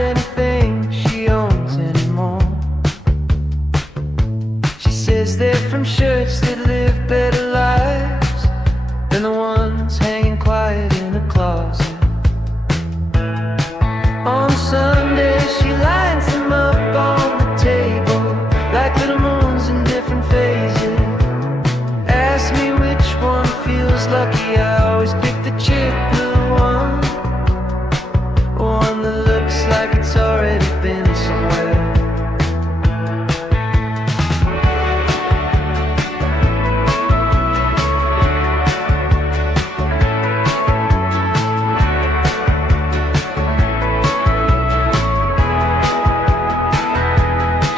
anything she owns anymore. She says they're from shirts that live better lives than the ones hanging quiet in a closet. On Sunday she lines them up on the table like little moons in different phases. Ask me which one feels lucky, I always pick the chick blue one, one that looks like it's already been somewhere.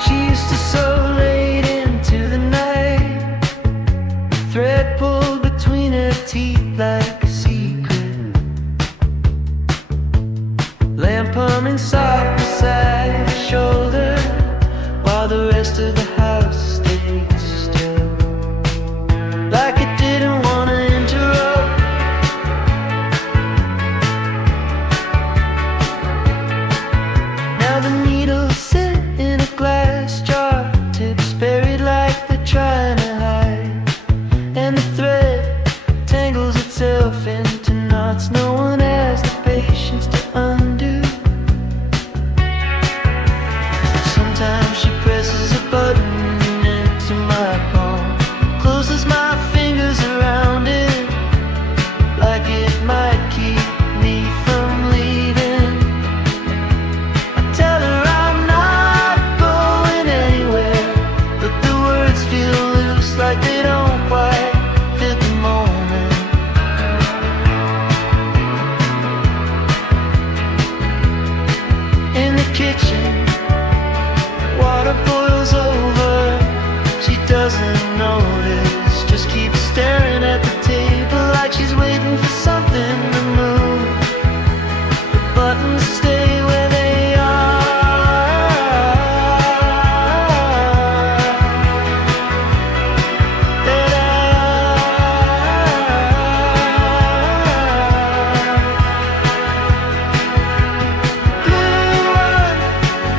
She used to sew late into the night, thread pulled between her teeth like a secret, lamp humming soft beside her shoulder while the rest of the house stayed still, like it didn't want to interrupt. Now the needles sit in a glass jar, tips buried like they're trying to hide, and the thread tangles itself into knots no one has the patience to undo. Sometimes she presses a button into my palm, closes my fingers around it like it might keep me from leaving. I tell her I'm not going anywhere, but the words feel loose like they don't quite fit the moment. In the kitchen, water boils over. She doesn't notice, just keeps staring at the table like she's waiting for something to move. The buttons stay where they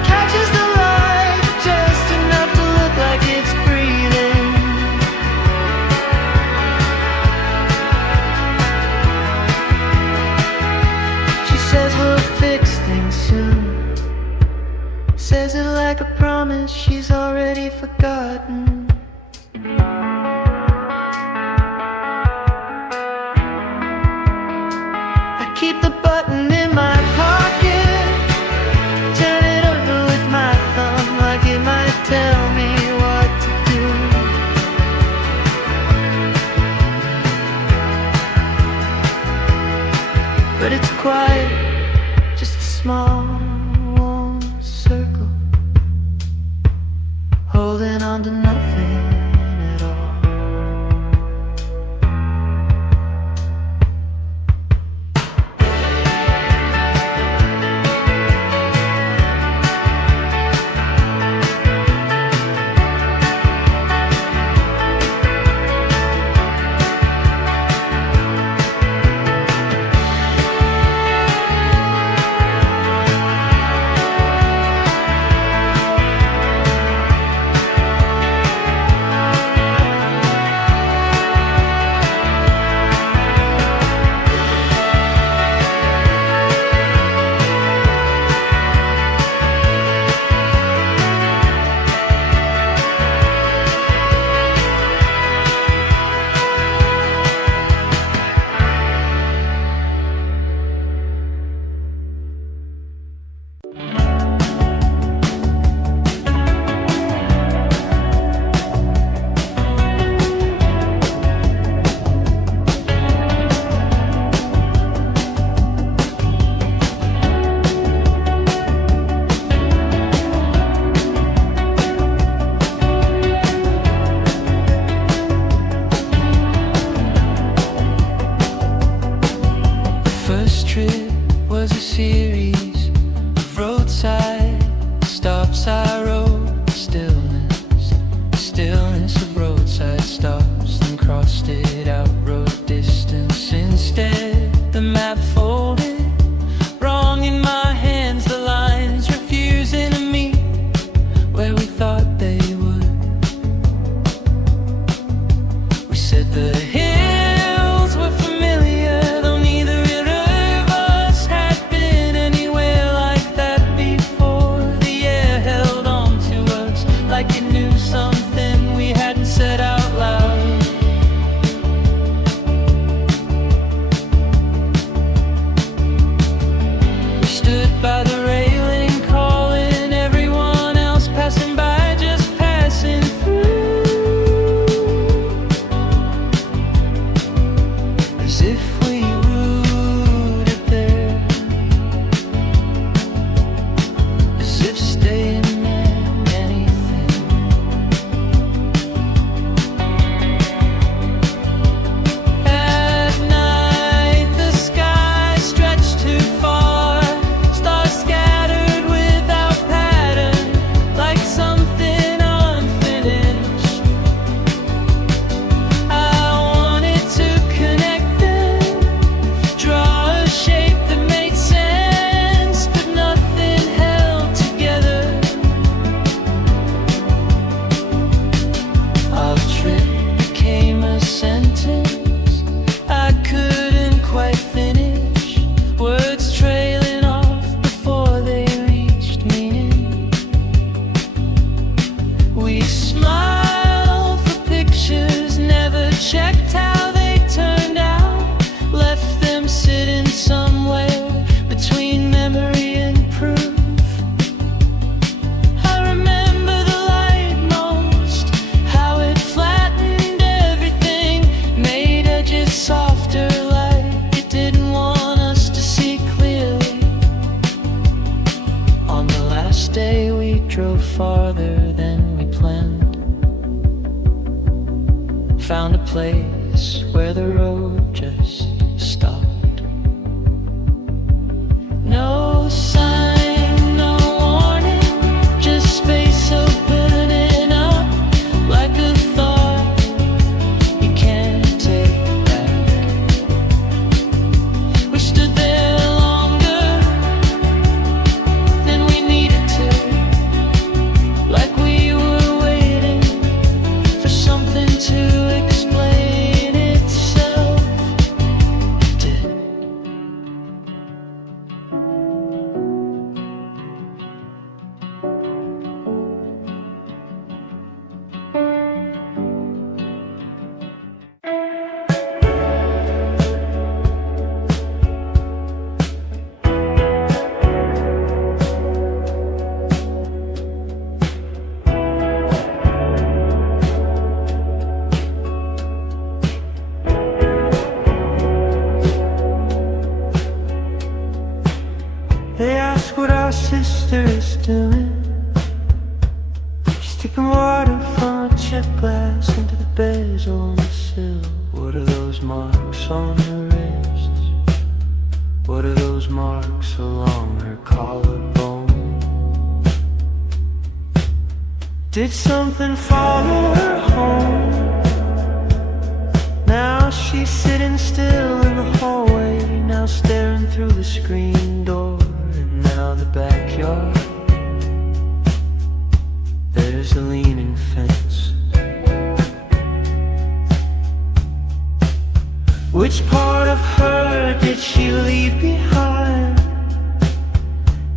catches the light just enough to look like it's breathing. She says we'll fix things soon, says it like a promise she's already forgotten. I keep the button in my pocket, turn it over with my thumb like it might tell me what to do. But it's quiet, just a small warm circle, holding on to nothing at all. day we drove farther than we planned. Found a place where the road just stopped. No sign, no warning, just space opening up like a thought you can't take back. We stood there longer than we needed to, like we were waiting for something to explain itself. It did. They ask what our sister is doing. She's taking water from a chip glass into the bezel on the sill. What are those marks on her wrists? What are those marks along her collarbone? Did something follow her home? Now she's sitting still in the hallway, now staring through the screen door. Now the backyard, there's a leaning fence. Which part of her did she leave behind?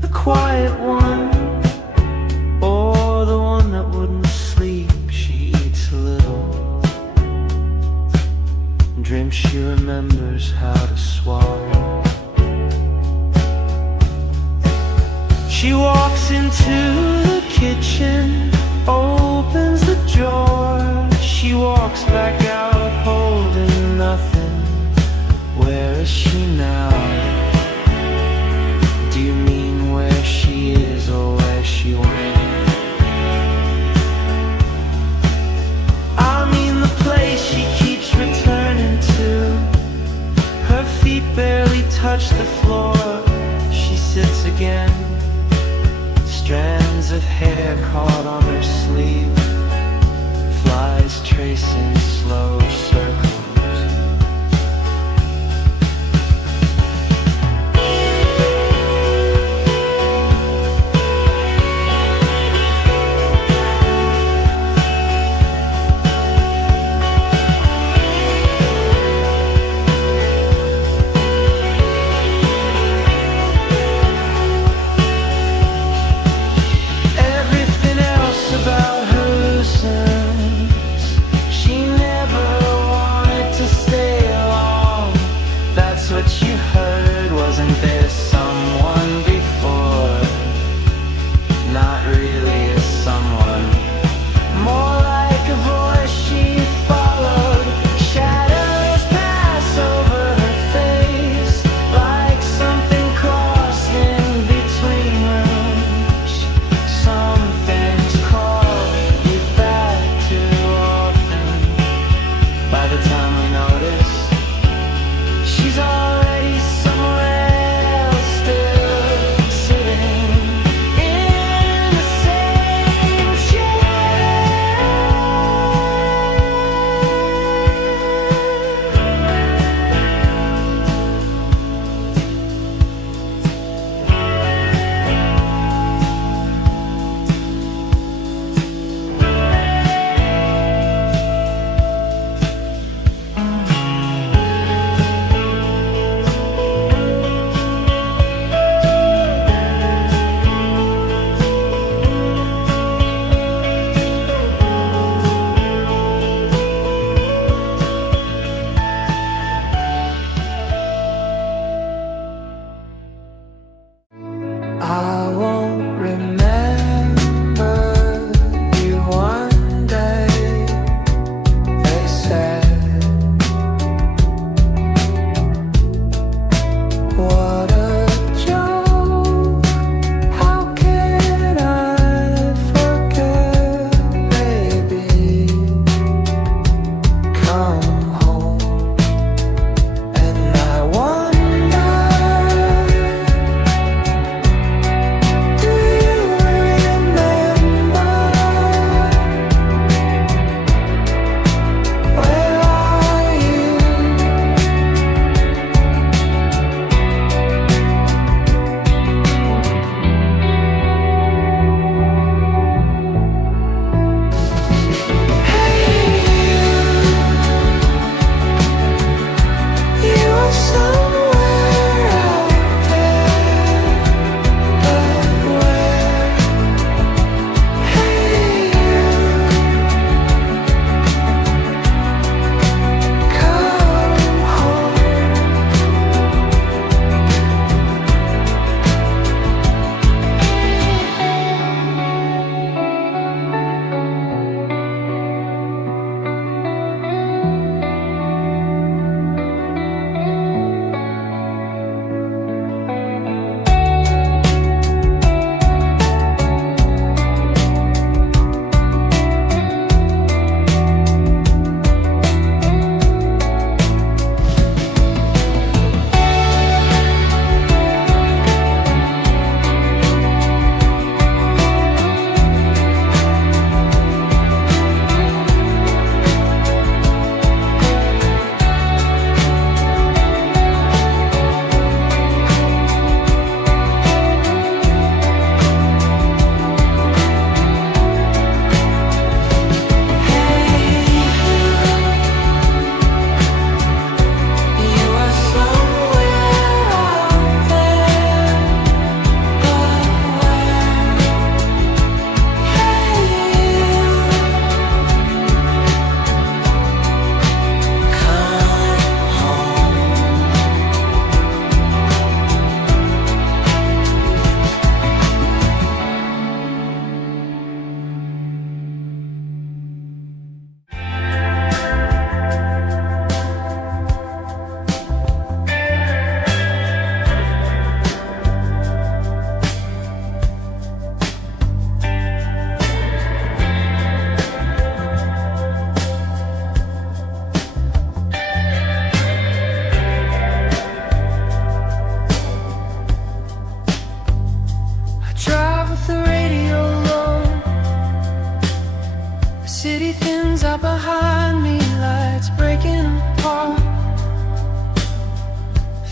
The quiet one, or the one that wouldn't sleep? She eats a little, dreams she remembers how to swallow. She walks into the kitchen, opens the drawer. She walks back out holding nothing. Where is she now? Do you mean where she is or where she went? I mean the place she keeps returning to. Her feet barely touch the floor. She sits again, strands of hair caught on her sleeve, flies tracing slow circles. About her loosens. She never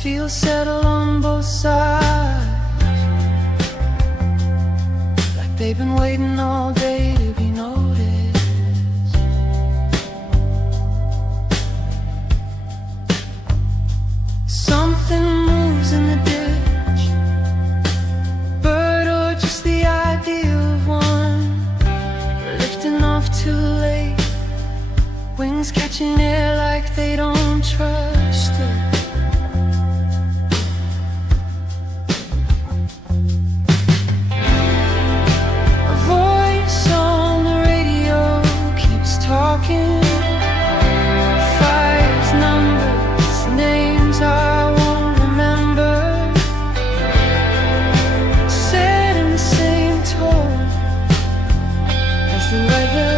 feel settled on both sides, like they've been waiting all day to be noticed. Something moves in the ditch, bird or just the idea of one lifting off too late, wings catching air like they don't trust it. A voice on the radio keeps talking, fires, numbers, names I won't remember, said in the same tone as the weather.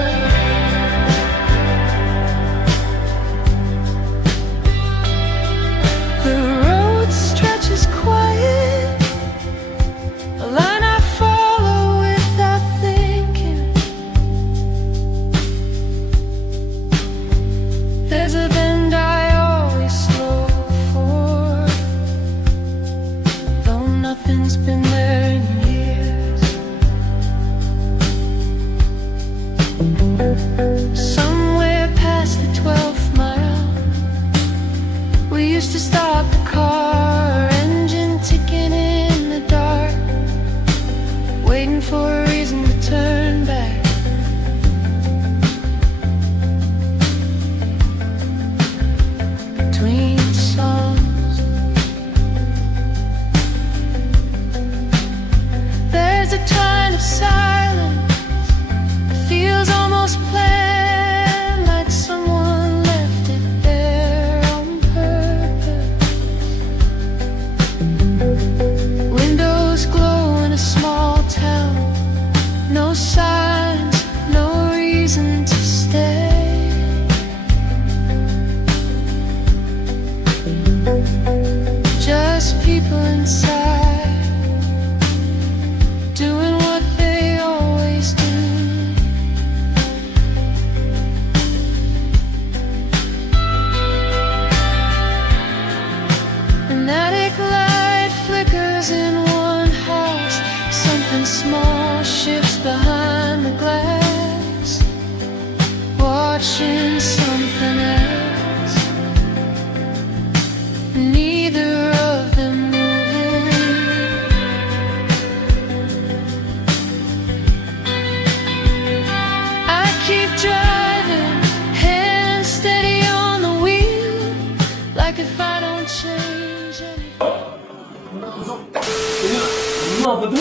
The road stretches quiet, a line I follow without thinking. There's a bend I always slow for, though nothing's been there in years. Somewhere past the 12th mile, we used to stop the car, engine ticking in the dark, waiting for a reason to turn back. Between songs, there's a kind of silence that feels almost planned, like someone left it there on purpose. Windows glow in a small town, no signs, no reason to stay. Just people inside, doing what they always do. An attic light flickers in one house, something small shifts behind the glass, watching something else. Neither of them moving. I keep driving, hands steady on the wheel, like if I don't change anything. Ne yapıyordun?